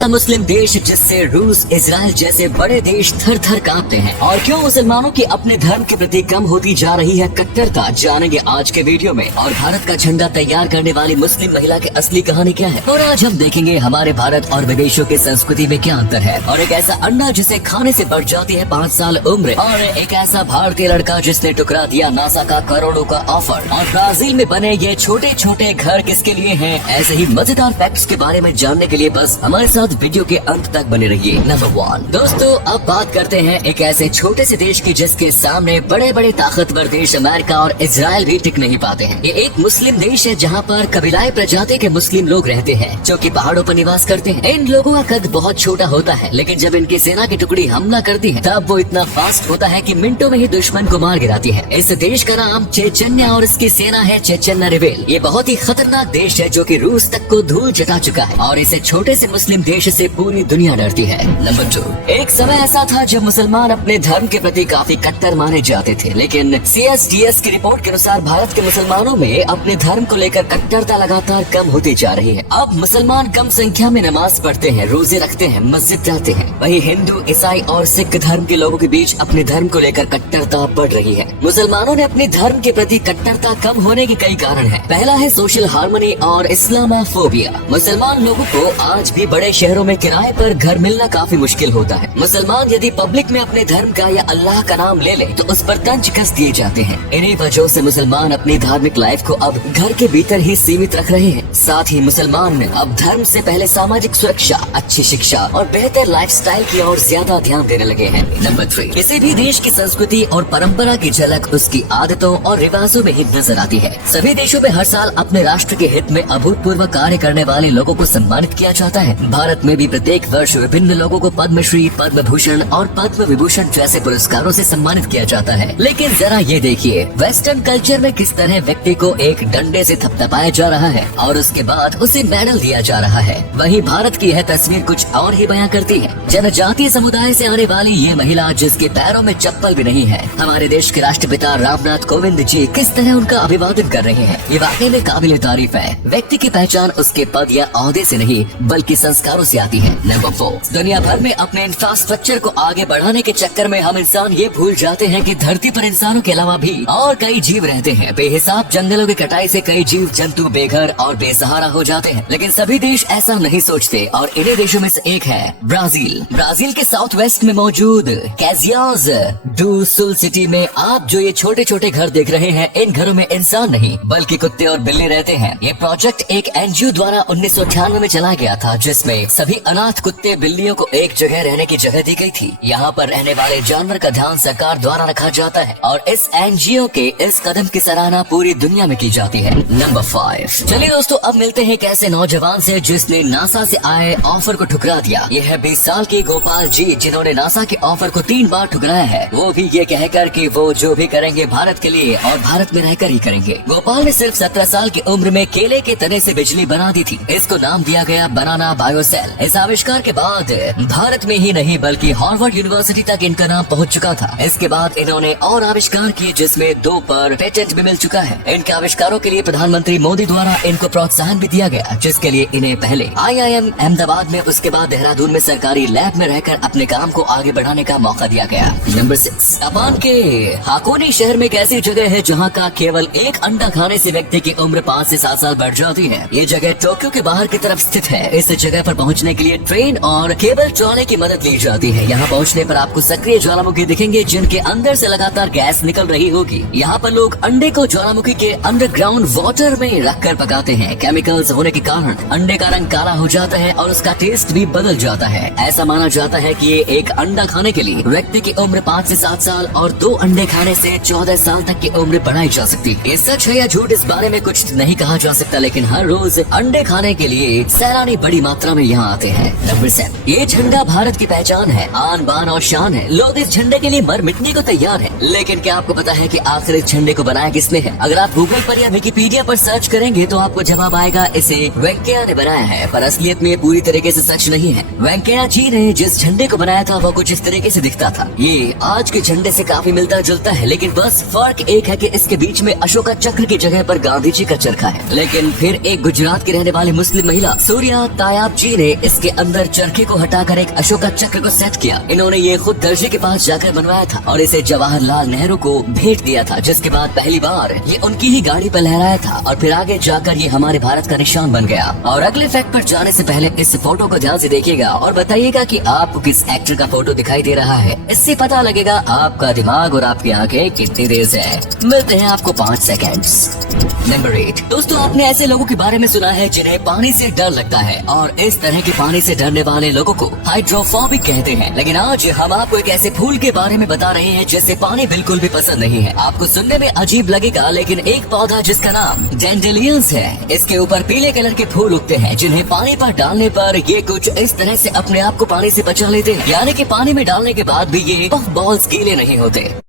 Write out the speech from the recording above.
मुस्लिम देश जिससे रूस, इजराइल जैसे बड़े देश थर थर कांपते हैं। और क्यों मुसलमानों की अपने धर्म के प्रति कम होती जा रही है कट्टरता, जानेंगे आज के वीडियो में। और भारत का झंडा तैयार करने वाली मुस्लिम महिला की असली कहानी क्या है, और आज हम देखेंगे हमारे भारत और विदेशों की संस्कृति में क्या अंतर है। और एक ऐसा अंडा जिसे खाने से बढ़ जाती है 5 साल उम्र, और एक ऐसा भारतीय लड़का जिसने टुकरा दिया नासा का करोड़ों का ऑफर। और ब्राजील में बने ये छोटे छोटे घर किसके लिए हैं, ऐसे ही मजेदार फैक्ट्स के बारे में जानने के लिए बस हमारे साथ वीडियो के अंत तक बने रहिए। नंबर 1 दोस्तों, अब बात करते हैं एक ऐसे छोटे से देश की जिसके सामने बड़े बड़े ताकतवर देश अमेरिका और इजराइल भी टिक नहीं पाते हैं। ये एक मुस्लिम देश है जहाँ पर कबीलाई प्रजाति के मुस्लिम लोग रहते हैं जो कि पहाड़ों पर निवास करते हैं। इन लोगों का कद बहुत छोटा होता है, लेकिन जब इनकी सेना की टुकड़ी हमला करती है तब वो इतना फास्ट होता है कि मिनटों में ही दुश्मन को मार गिराती है। इस देश का नाम चेचन्या और इसकी सेना है चेचन्या रेबेल। ये बहुत ही खतरनाक देश है जो कि रूस तक को धूल चटा चुका है, और इसे छोटे से मुस्लिम देश से पूरी दुनिया डरती है। नंबर 2, एक समय ऐसा था जब मुसलमान अपने धर्म के प्रति काफी कट्टर माने जाते थे, लेकिन CSDS की रिपोर्ट के अनुसार भारत के मुसलमानों में अपने धर्म को लेकर कट्टरता लगातार कम होती जा रही है। अब मुसलमान कम संख्या में नमाज पढ़ते हैं, रोजे रखते हैं, मस्जिद जाते हैं। वहीं हिंदू, ईसाई और सिख धर्म के लोगों के बीच अपने धर्म को लेकर कट्टरता बढ़ रही है। मुसलमानों ने अपने धर्म के प्रति कट्टरता कम होने के कई कारण है। पहला है सोशल हार्मनी और इस्लामोफोबिया। मुसलमान लोगों को आज भी बड़े शहरों में किराए पर घर मिलना काफी मुश्किल होता है। मुसलमान यदि पब्लिक में अपने धर्म का या अल्लाह का नाम ले ले तो उस पर तंज कस दिए जाते हैं। इन्हीं वजहों से मुसलमान अपनी धार्मिक लाइफ को अब घर के भीतर ही सीमित रख रहे हैं। साथ ही मुसलमान अब धर्म से पहले सामाजिक सुरक्षा, अच्छी शिक्षा और बेहतर लाइफस्टाइल की ओर ज्यादा ध्यान देने लगे हैं। नंबर 3, किसी भी देश की संस्कृति और परंपरा की झलक उसकी आदतों और रिवाजों में ही नजर आती है। सभी देशों में हर साल अपने राष्ट्र के हित में अभूतपूर्व कार्य करने वाले लोगों को सम्मानित किया जाता है। भारत में भी प्रत्येक वर्ष विभिन्न लोगों को पद्मश्री, पद्म भूषण और पद्म विभूषण जैसे पुरस्कारों से सम्मानित किया जाता है। लेकिन जरा ये देखिए, वेस्टर्न कल्चर में किस तरह व्यक्ति को एक डंडे से थपथपाया जा रहा है और उसके बाद उसे मेडल दिया जा रहा है। वहीं भारत की यह तस्वीर कुछ और ही बयां करती है। जनजातीय समुदाय से आने वाली ये महिला जिसके पैरों में चप्पल भी नहीं है, हमारे देश के राष्ट्रपिता रामनाथ कोविंद जी किस तरह उनका अभिवादन कर रहे हैं, ये वाकई में काबिल तारीफ है। व्यक्ति की पहचान उसके पद या ओहदे से नहीं बल्कि संस्कारों से आती है। नंबर 4, दुनिया भर में अपने इंफ्रास्ट्रक्चर को आगे बढ़ाने के चक्कर में हम इंसान ये भूल जाते हैं कि धरती पर इंसानों के अलावा भी और कई जीव रहते हैं। बेहिसाब जंगलों की कटाई से कई जीव जंतु बेघर और बेसहारा हो जाते हैं, लेकिन सभी देश ऐसा नहीं सोचते। और इन्हीं देशों में से एक है ब्राजील। ब्राजील के साउथ वेस्ट में मौजूद कैजियाज डू सुल सिटी में आप जो ये छोटे छोटे घर देख रहे हैं, इन घरों में इंसान नहीं बल्कि कुत्ते और बिल्ली रहते हैं। ये प्रोजेक्ट एक NGO द्वारा 1998 में चला गया था, जिसमें सभी अनाथ कुत्ते बिल्लियों को एक जगह रहने की जगह दी गई थी। यहाँ पर रहने वाले जानवर का ध्यान सरकार द्वारा रखा जाता है और इस NGO के इस कदम की सराहना पूरी दुनिया में की जाती है। नंबर 5, चलिए दोस्तों अब मिलते हैं एक ऐसे नौजवान से जिसने नासा से आए ऑफर को ठुकरा दिया। यह है 20 साल के गोपाल जी, जिन्होंने नासा के ऑफर को 3 बार ठुकराया है, वो भी ये कहकर कि वो जो भी करेंगे भारत के लिए और भारत में रहकर ही करेंगे। गोपाल ने सिर्फ 17 साल की उम्र में केले के तने से बिजली बना दी थी। इसको नाम दिया गया बनाना बायोसेल। इस आविष्कार के बाद भारत में ही नहीं बल्कि हार्वर्ड यूनिवर्सिटी तक इनका नाम पहुंच चुका था। इसके बाद इन्होंने और आविष्कार किए जिसमें 2 पर पेटेंट भी मिल चुका है। इनके आविष्कारों के लिए प्रधानमंत्री मोदी द्वारा इनको प्रोत्साहन भी दिया गया, जिसके लिए इन्हें पहले IIM अहमदाबाद में, उसके बाद देहरादून में सरकारी लैब में रहकर अपने काम को आगे बढ़ाने का मौका दिया गया। नंबर 6, जापान के हाकोनी शहर में एक ऐसी जगह है जहाँ का केवल एक अंडा खाने से व्यक्ति की उम्र 5 से 7 साल बढ़ जाती है। ये जगह टोक्यो के बाहर की तरफ स्थित है। इस जगह पर पहुंचने के लिए ट्रेन और केबल ट्रॉली की मदद ली जाती है। यहाँ पहुंचने पर आपको सक्रिय ज्वालामुखी दिखेंगे जिनके अंदर से लगातार गैस निकल रही होगी। यहाँ पर लोग अंडे को ज्वालामुखी के अंडरग्राउंड वाटर में रखकर पकाते हैं। केमिकल्स होने के कारण अंडे का रंग काला हो जाता है और उसका टेस्ट भी बदल जाता है। ऐसा माना जाता है कि ये एक अंडा खाने के लिए व्यक्ति की उम्र 5 से 7 साल और 2 अंडे खाने से 14 साल तक की उम्र बढ़ाई जा सकती है। ये सच है या झूठ इस बारे में कुछ नहीं कहा जा सकता, लेकिन हर रोज अंडे खाने के लिए सैलानी बड़ी मात्रा में यहाँ आते हैं। नंबर 7, ये झंडा भारत की पहचान है, आन बान और शान है। लोग इस झंडे के लिए मर मिटने को तैयार है, लेकिन क्या आपको पता है कि आखिर इस झंडे को बनाया किसने है? अगर आप गूगल पर या विकिपीडिया पर सर्च करेंगे तो आपको जवाब आएगा इसे वेंकैया ने बनाया है, पर असलियत में पूरी तरीके से सच नहीं है। वेंकैया जी ने जिस झंडे को बनाया था वो कुछ इस तरीके से दिखता था। ये आज के झंडे से काफी मिलता जुलता है, लेकिन बस फर्क एक है कि इसके बीच में अशोका चक्र की जगह पर गांधी जी का चरखा है। लेकिन फिर एक गुजरात की रहने वाली मुस्लिम महिला सूर्या तायाब जी ने इसके अंदर चरखे को हटाकर एक अशोका चक्र को सेट किया। इन्होंने ये खुद दर्जी के पास जाकर बनवाया था और इसे जवाहरलाल नेहरू को भेंट दिया था, जिसके बाद पहली बार ये उनकी ही गाड़ी पर लहराया था और फिर आगे जाकर ये हमारे भारत का निशान बन गया। और अगले फैक्ट पर जाने से पहले इस फोटो को ध्यान से देखिएगा और बताइएगा कि आपको किस एक्टर का फोटो दिखाई दे रहा है। इससे पता लगेगा आपका दिमाग और आपकी आंखें कितनी तेज है। मिलते हैं आपको 5 सेकंड्स। नंबर 8। दोस्तों, आपने ऐसे लोगों के बारे में सुना है जिन्हें पानी से डर लगता है और इस तरह के पानी से डरने वाले लोगों को हाइड्रोफोबिक कहते हैं। लेकिन आज हम आपको एक ऐसे फूल के बारे में बता रहे हैं जिसे पानी बिल्कुल भी पसंद नहीं है। आपको सुनने में अजीब लगेगा, लेकिन एक पौधा जिसका नाम डैंडेलियंस है, इसके ऊपर पीले कलर के फूल उगते हैं जिन्हें पानी पर डालने पर ये कुछ इस तरह से अपने आप को पानी से बचा लेते हैं, यानी कि पानी में डालने के बाद भी ये पफ बॉल्स गीले नहीं होते।